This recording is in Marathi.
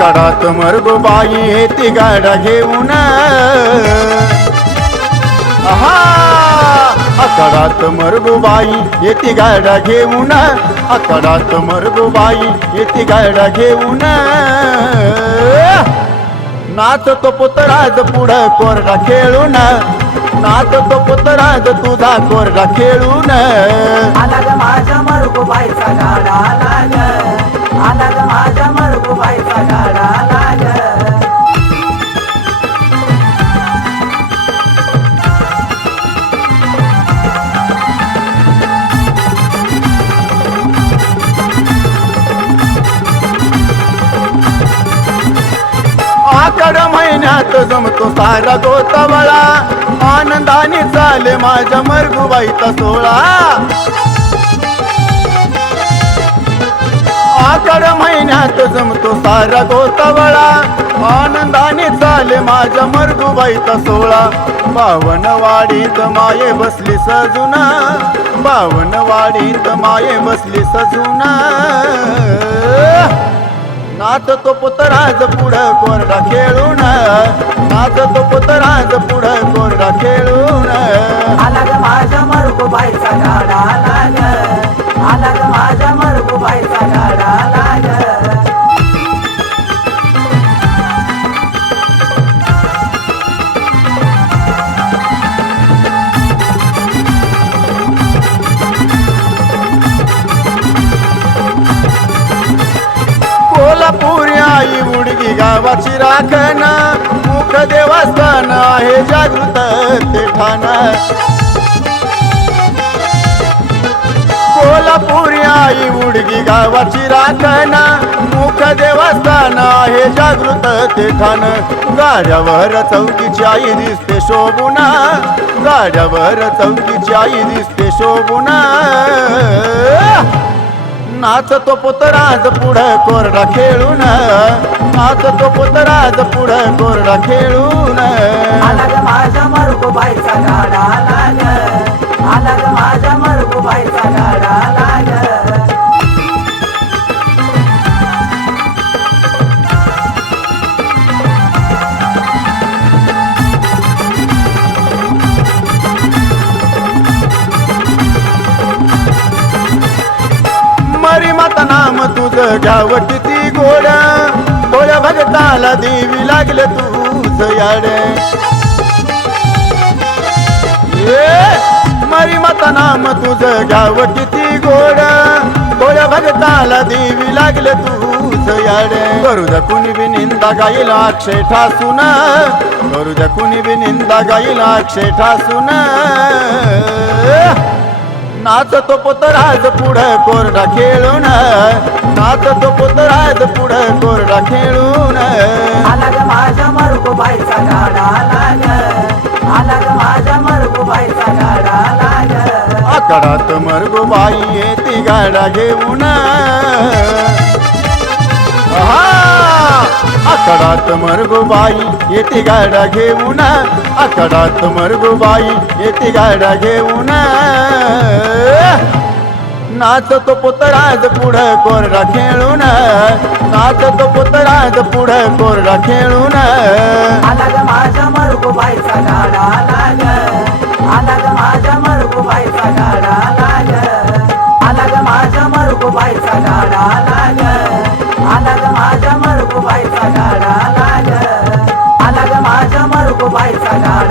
कडात मरगोबाई ती गाडा घेऊन. आहा! आकडात मरगोबाई येती गाडा घेऊन. आकडात मरगोबाई येती गाडा घेऊन. नाच तो पुतराज पुढं कोरडा खेळून. नाचतो पुतराज तुझा कोरडा खेळून. आकड महिन्यात जमतो सारा गोतावळा आनंदाने चाले माझ्या मरगुबाईचा सोळा आकड महिन्यात जमतो सारा गोतावळा आनंदाने चाले माझ्या मरगुबाईचा सोळा पावनवाडीत माये बसली सजुना. पावनवाडीत माये बसली सजुना. नाचतो पुतराज पुढं कोरडा खेळून. नाचतो पुतराज पुढं कोरडा खेळून. आला ग माझ्या मरगुबाईचा उडगी राखण मुख देवस्थान आहे जागृत ते ठाण कोल्हापुरी आई उडगी गावाची राखण मुख देवस्थान आहे जागृत ते ठाण गाड्यावर चौकीची आई दिसते शोभुना गाड्यावर चौकीची आई दिसते शोभुना. नाचतो पुतराज पुढं कोरडा खेळून. नाचतो पुतराज पुढं कोरडा खेळून. आला ग माझ्या मरगुबाईचा गाडा आला ग आला ग माझ्या मरगुबाईचा गाडा आला ग मरी माता नाम तुझं घ्याव किती गोड. भोळ्या भगताला देवी लागले तुझ याड. मरी माता नाम तुझं गाव किती गोड. भोळ्या भगताला देवी लागले तुझ याड. करू कुणी बी निंदा गाईला अक्षय ठासून. गरुद कुणी बी निंदा गाईला अक्षय ठासून. नाचतो पुतराज पुढं कोरडा खेळून. नाच तो पुत पुतराज पुढं कोरडा खेळून. आला ग माझ्या मरगुबाईचा गाडा आला ग आला ग माझ्या मरगुबाईचा गाडा आला ग आकडात मरगोबाई येते गाडा घेऊन! आकडात मरगोबाई येते गाडा घेऊन. आकडात मरगोबाई येते गाडा घेऊन. नाचतो पुतराज पुढं कोरडा खेळून. नाचतो पुतराज पुढं कोरडा खेळून. आला ग माझ्या मरगुबाईचा गाडा आला ग आला माझ्या मरगुबाईचा गाडा आला माझ्या मरगुबाईचा गाडा लाग ग माझ्या मरगुबाईचा गाडा आला माझ्या मरगुबाईचा गाडा